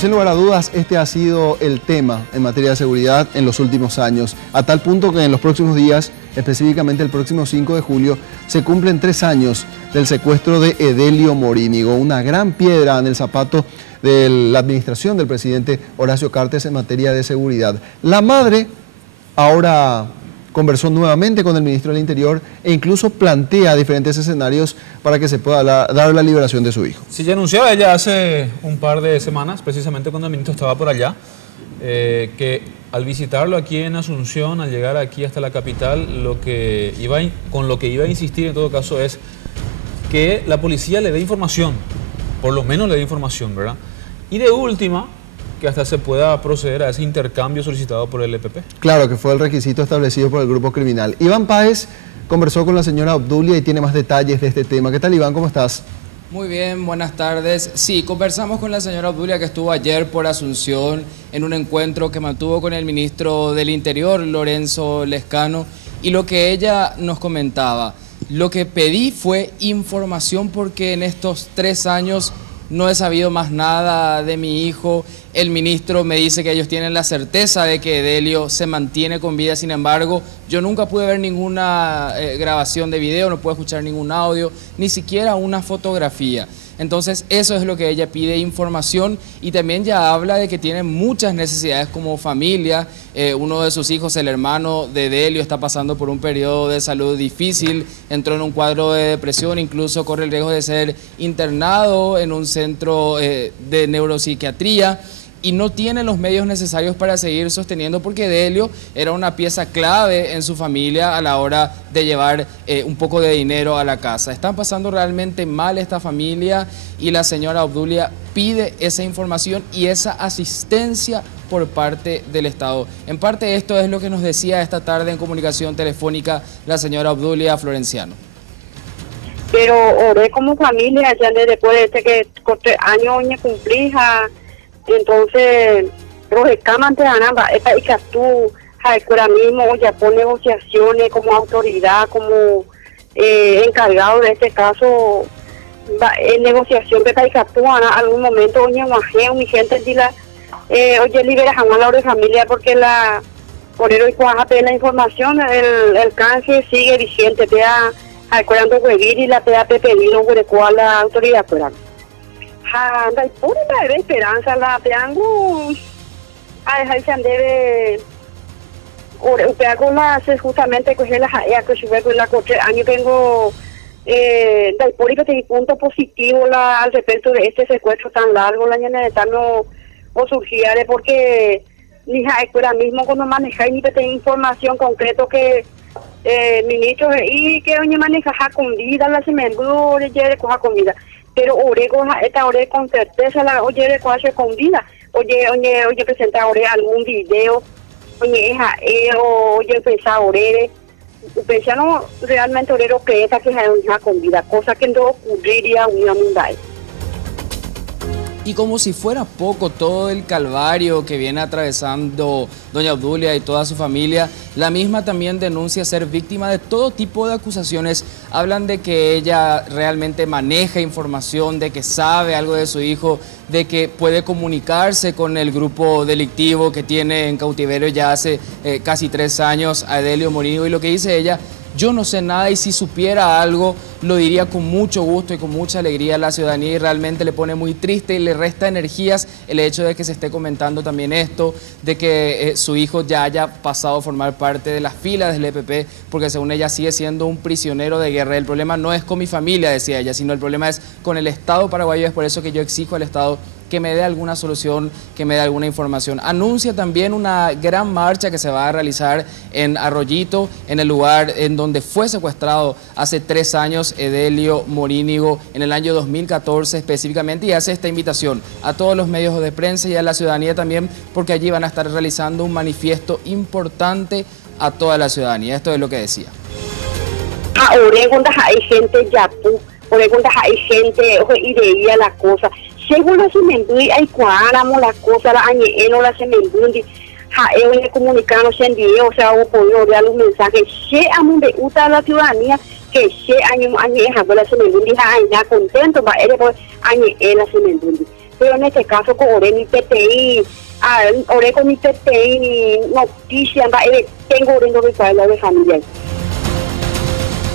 Sin lugar a dudas, este ha sido el tema en materia de seguridad en los últimos años, a tal punto que en los próximos días, específicamente el próximo 5 de julio, se cumplen 3 años del secuestro de Edelio Morínigo, una gran piedra en el zapato de la administración del presidente Horacio Cartes en materia de seguridad. La madre ahora conversó nuevamente con el ministro del Interior e incluso plantea diferentes escenarios para que se pueda dar la liberación de su hijo. Sí, ya anunciaba ella hace un par de semanas, precisamente cuando el ministro estaba por allá, que al visitarlo aquí en Asunción, al llegar aquí hasta la capital, con lo que iba a insistir en todo caso es que la policía le dé información, por lo menos le dé información, ¿verdad? Y de última, que hasta se pueda proceder a ese intercambio solicitado por el EPP. Claro, que fue el requisito establecido por el grupo criminal. Iván Páez conversó con la señora Obdulia y tiene más detalles de este tema. ¿Qué tal, Iván? ¿Cómo estás? Muy bien, buenas tardes. Sí, conversamos con la señora Obdulia, que estuvo ayer por Asunción en un encuentro que mantuvo con el ministro del Interior, Lorenzo Lescano, y lo que ella nos comentaba, lo que pedí fue información porque en estos 3 años no he sabido más nada de mi hijo. El ministro me dice que ellos tienen la certeza de que Edelio se mantiene con vida. Sin embargo, yo nunca pude ver ninguna grabación de video, no pude escuchar ningún audio, ni siquiera una fotografía. Entonces, eso es lo que ella pide, información, y también ya habla de que tiene muchas necesidades como familia. Uno de sus hijos, el hermano de Edelio, está pasando por un periodo de salud difícil, entró en un cuadro de depresión, incluso corre el riesgo de ser internado en un centro de neuropsiquiatría, y no tiene los medios necesarios para seguir sosteniendo, porque Edelio era una pieza clave en su familia a la hora de llevar un poco de dinero a la casa. Están pasando realmente mal esta familia y la señora Obdulia pide esa información y esa asistencia por parte del Estado. En parte esto es lo que nos decía esta tarde en comunicación telefónica la señora Obdulia Florenciano. Pero oré como familia, ya después de que año me cumplí, entonces los escamantes esta y que tú ahora mismo ya por negociaciones como autoridad, como encargado de este caso en negociación que tú algún momento mi gente oye libera jamás la de familia porque por eso la información el canje sigue vigente te ha cuando y la te ha pedido por cual la autoridad fuera anda y por la esperanza la tengo a dejar se debe con las justamente coger las que sube con la coche año tengo da por que tiene punto positivo al respecto de este secuestro tan largo la neta no surgía porque ni ahora mismo cuando manejáis ni tener información concreto que ministro y que oye maneja comida la semendura ya coja comida pero esta ore con certeza la oye de cuál se comida oye presenta ore algún video oye oye pensar ore no realmente orero que esa que es una comida cosa que no ocurriría una mundial. Y como si fuera poco todo el calvario que viene atravesando doña Obdulia y toda su familia, la misma también denuncia ser víctima de todo tipo de acusaciones. Hablan de que ella realmente maneja información, de que sabe algo de su hijo, de que puede comunicarse con el grupo delictivo que tiene en cautiverio ya hace casi 3 años a Edelio Morínigo. Y lo que dice ella: yo no sé nada y si supiera algo lo diría con mucho gusto y con mucha alegría a la ciudadanía, y realmente le pone muy triste y le resta energías el hecho de que se esté comentando también esto, de que su hijo ya haya pasado a formar parte de las filas del EPP, porque según ella sigue siendo un prisionero de guerra. El problema no es con mi familia, decía ella, sino el problema es con el Estado paraguayo. Es por eso que yo exijo al Estado que me dé alguna solución, que me dé alguna información. Anuncia también una gran marcha que se va a realizar en Arroyito, en el lugar en donde fue secuestrado hace 3 años Edelio Morínigo, en el año 2014 específicamente, y hace esta invitación a todos los medios de prensa y a la ciudadanía también, porque allí van a estar realizando un manifiesto importante a toda la ciudadanía. Esto es lo que decía. Hay gente ya, hay gente, y veía la cosa. Según la semendui, hay cuáramos las cosas, la añeno, la semendui, comunicando, se envió, o sea, o podido dar un mensaje, se amunde usa la ciudadanía, que se añeja, la semendui, ya contento, va, él pues, la semendui. pero en este caso con oré mi PTI, oré con mi PTI, noticia, tengo orando de padre de familia.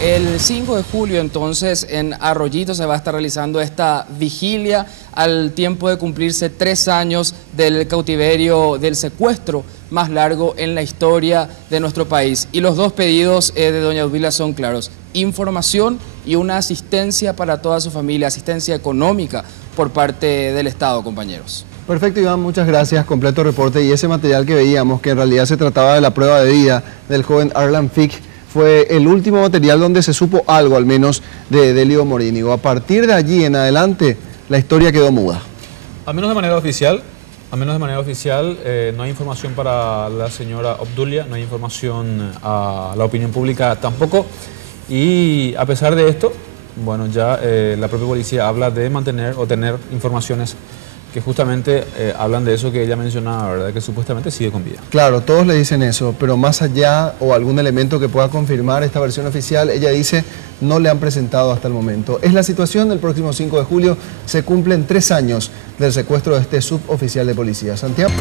El 5 de julio, entonces, en Arroyito se va a estar realizando esta vigilia al tiempo de cumplirse 3 años del cautiverio, del secuestro más largo en la historia de nuestro país. Y los dos pedidos de doña Odila son claros: información y una asistencia para toda su familia, asistencia económica por parte del Estado, compañeros. Perfecto, Iván, muchas gracias. Completo reporte. Y ese material que veíamos, que en realidad se trataba de la prueba de vida del joven Arlan Fick, fue el último material donde se supo algo, al menos, de Delio Morínigo. A partir de allí en adelante, la historia quedó muda. Al menos de manera oficial, no hay información para la señora Obdulia, no hay información a la opinión pública tampoco. Y a pesar de esto, bueno, ya la propia policía habla de mantener o tener informaciones que justamente hablan de eso que ella mencionaba, ¿verdad? Que supuestamente sigue con vida. Claro, todos le dicen eso, pero más allá o algún elemento que pueda confirmar esta versión oficial, ella dice no le han presentado hasta el momento. Es la situación del próximo 5 de julio, se cumplen 3 años del secuestro de este suboficial de policía. Santiago.